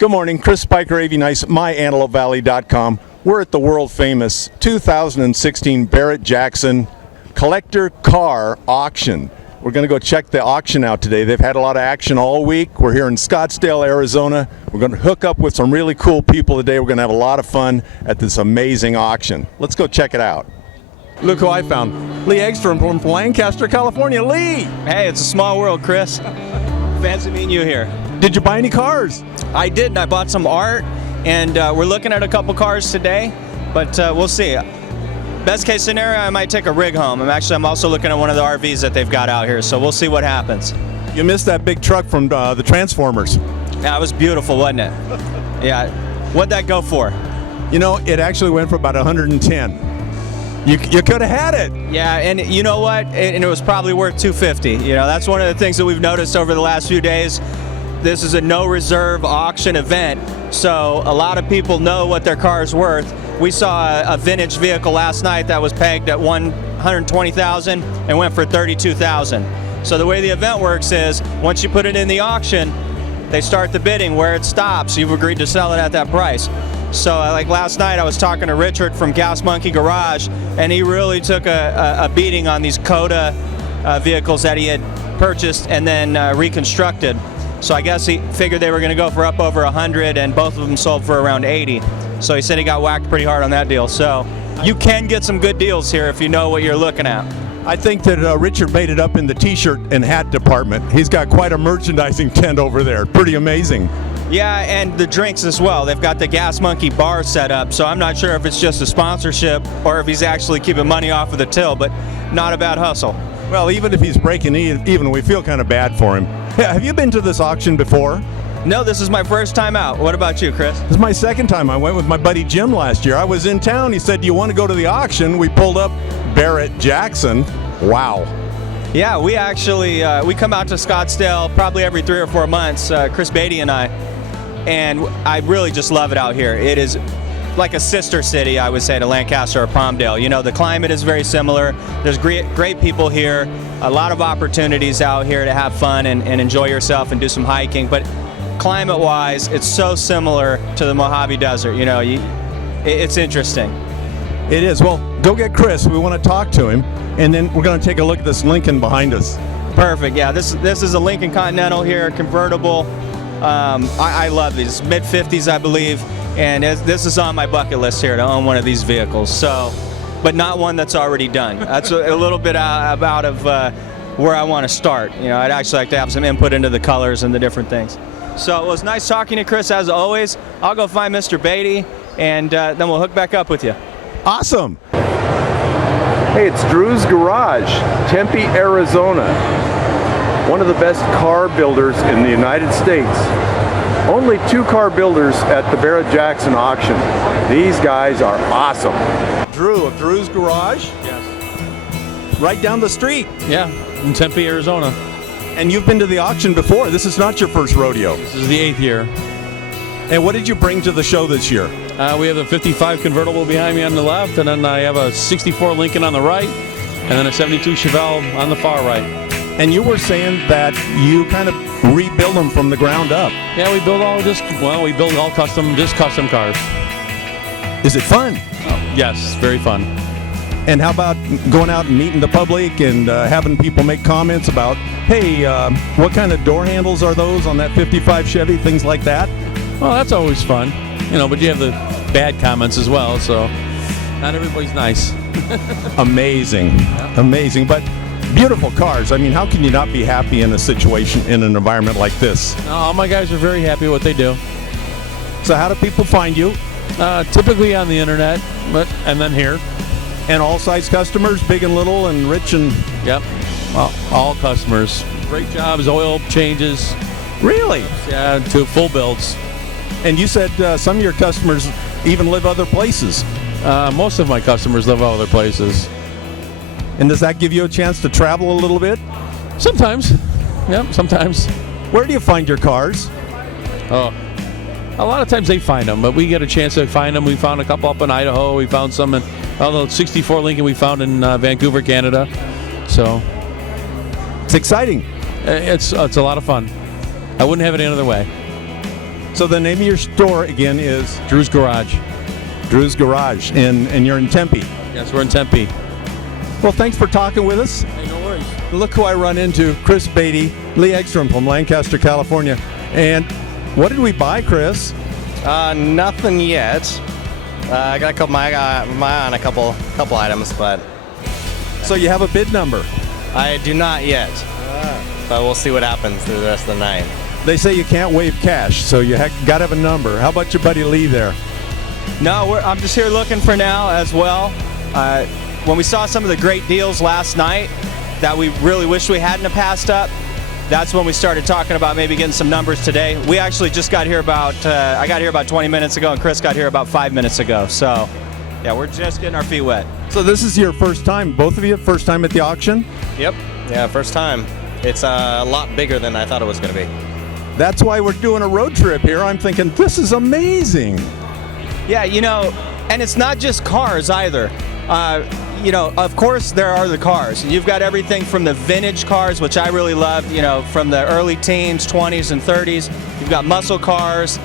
Good morning, Chris Spiker, AV Nice, MyAntelopevalley.com. We're at the world-famous 2016 Barrett Jackson collector car auction. We're going to go check the auction out today. They've had a lot of action all week. We're here in Scottsdale, Arizona. We're going to hook up with some really cool people today. We're going to have a lot of fun at this amazing auction. Let's go check it out. Look who I found. Lee Eggstrom from Lancaster, California. Lee! Hey, it's a small world, Chris. Fancy meeting you here. Did you buy any cars? I did, and I bought some art, and we're looking at a couple cars today, but we'll see. Best case scenario, I might take a rig home. I'm also looking at one of the RVs that they've got out here, so we'll see what happens. You missed that big truck from the Transformers. Yeah, it was beautiful, wasn't it? Yeah. What'd that go for? You know, it actually went for about 110. You could have had it. Yeah, and you know what? And it was probably worth 250. You know, that's one of the things that we've noticed over the last few days. This is a no reserve auction event, so a lot of people know what their car's worth. We saw a vintage vehicle last night that was pegged at $120,000 and went for $32,000. So the way the event works is, once you put it in the auction, they start the bidding. Where it stops, you've agreed to sell it at that price. So like last night, I was talking to Richard from Gas Monkey Garage, and he really took a beating on these Coda vehicles that he had purchased and then reconstructed. So I guess he figured they were going to go for up over 100, and both of them sold for around 80. So he said he got whacked pretty hard on that deal. So you can get some good deals here if you know what you're looking at. I think that Richard made it up in the t-shirt and hat department. He's got quite a merchandising tent over there. Pretty amazing. Yeah, and the drinks as well. They've got the Gas Monkey bar set up, so I'm not sure if it's just a sponsorship or if he's actually keeping money off of the till, but not a bad hustle. Well, even if he's breaking even, we feel kind of bad for him. Yeah, have you been to this auction before? No, this is my first time out. What about you, Chris? This is my second time. I went with my buddy Jim last year. I was in town. He said, "Do you want to go to the auction?" We pulled up Barrett Jackson. Wow. Yeah, we actually, we come out to Scottsdale probably every 3 or 4 months, Chris Beatty and I really just love it out here. It is like a sister city, I would say, to Lancaster or Palmdale. You know, the climate is very similar. There's great people here, a lot of opportunities out here to have fun and enjoy yourself and do some hiking. But climate-wise, it's so similar to the Mojave Desert. You know, it's interesting. It is. Well, go get Chris. We want to talk to him, and then we're going to take a look at this Lincoln behind us. Perfect. Yeah, this is a Lincoln Continental here, convertible. I love these, mid-50s, I believe. And this is on my bucket list here to own one of these vehicles. So, but not one that's already done. That's a little bit out of where I want to start. You know, I'd actually like to have some input into the colors and the different things. So it was nice talking to Chris as always. I'll go find Mr. Beatty, and then we'll hook back up with you. Awesome. Hey, it's Drew's Garage, Tempe, Arizona. One of the best car builders in the United States. Only 2 car builders at the Barrett Jackson auction. These guys are awesome. Drew of Drew's Garage? Yes. Right down the street. Yeah, in Tempe, Arizona. And you've been to the auction before. This is not your first rodeo. This is the 8th year. And what did you bring to the show this year? We have a 55 convertible behind me on the left, and then I have a 64 Lincoln on the right, and then a 72 Chevelle on the far right. And you were saying that you kind of rebuild them from the ground up. Yeah, we build all custom cars. Is it fun? Yes, very fun. And how about going out and meeting the public and having people make comments about, hey, what kind of door handles are those on that 55 Chevy, things like that? Well, that's always fun, you know, but you have the bad comments as well, so not everybody's nice. Amazing, amazing, but beautiful cars. I mean, how can you not be happy in a situation, in an environment like this? All my guys are very happy with what they do. So how do people find you? Typically on the internet, and then here. And all size customers, big and little and rich and... Yep, all customers. Great jobs, oil changes. Really? Yeah, to full builds. And you said some of your customers even live other places. Most of my customers live other places. And does that give you a chance to travel a little bit? Sometimes. Yep, sometimes. Where do you find your cars? Oh, a lot of times they find them, but we get a chance to find them. We found a couple up in Idaho. We found some in, the 64 Lincoln we found in Vancouver, Canada. So it's exciting. It's a lot of fun. I wouldn't have it any other way. So the name of your store again is Drew's Garage. Drew's Garage, and you're in Tempe. Yes, we're in Tempe. Well, thanks for talking with us. Hey, no worries. Look who I run into, Chris Beatty, Lee Ekstrom from Lancaster, California. And what did we buy, Chris? Nothing yet. I got my eye on a couple items, but So you have a bid number. I do not yet. But we'll see what happens through the rest of the night. They say you can't waive cash, so you got to have a number. How about your buddy Lee there? No, I'm just here looking for now as well. When we saw some of the great deals last night that we really wish we hadn't have passed up, that's when we started talking about maybe getting some numbers today. We actually just got here I got here about 20 minutes ago, and Chris got here about 5 minutes ago. So, yeah, we're just getting our feet wet. So this is your first time, both of you, first time at the auction? Yep. Yeah, first time. It's a lot bigger than I thought it was going to be. That's why we're doing a road trip here. I'm thinking, this is amazing. Yeah, and it's not just cars either. Of course there are the cars. You've got everything from the vintage cars, which I really love, from the early teens, 20s, and 30s. You've got muscle cars.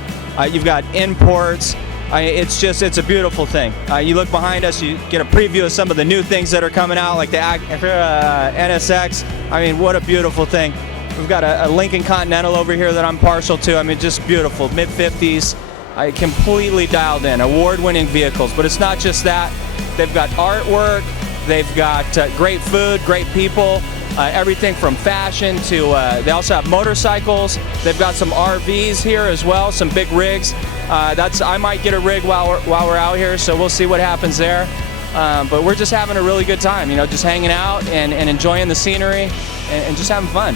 You've got imports. It's a beautiful thing. You look behind us, you get a preview of some of the new things that are coming out, like the NSX. I mean, what a beautiful thing. We've got a Lincoln Continental over here that I'm partial to. I mean, just beautiful, mid-50s. Completely dialed in, award-winning vehicles. But it's not just that. They've got artwork, they've got great food, great people, everything from fashion to, they also have motorcycles. They've got some RVs here as well, some big rigs. I might get a rig while we're out here, so we'll see what happens there. But we're just having a really good time, just hanging out and enjoying the scenery and just having fun.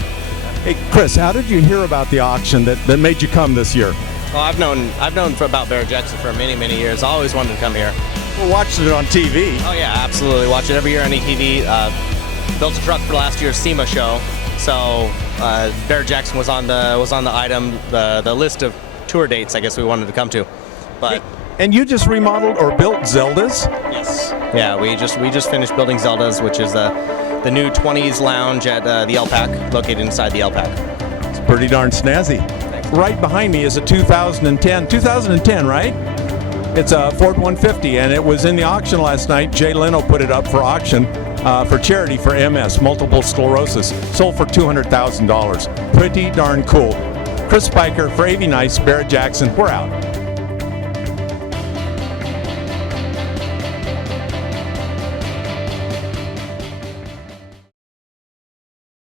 Hey, Chris, how did you hear about the auction that made you come this year? Well, I've known about Barrett Jackson for many, many years. I always wanted to come here. We're watching it on TV. Oh yeah, absolutely. Watch it every year on ETV. Built a truck for last year's SEMA show, so Barrett Jackson was on the item, the list of tour dates. I guess we wanted to come to, but. And you just remodeled or built Zeldas? Yes. Yeah, we just finished building Zeldas, which is the new 20s lounge at the LPAC, located inside the LPAC. It's pretty darn snazzy. Thanks. Right behind me is a 2010, right? It's a Ford 150, and it was in the auction last night. Jay Leno put it up for auction for charity for MS, multiple sclerosis. Sold for $200,000. Pretty darn cool. Chris Spiker for AV Nice, Barrett Jackson. We're out.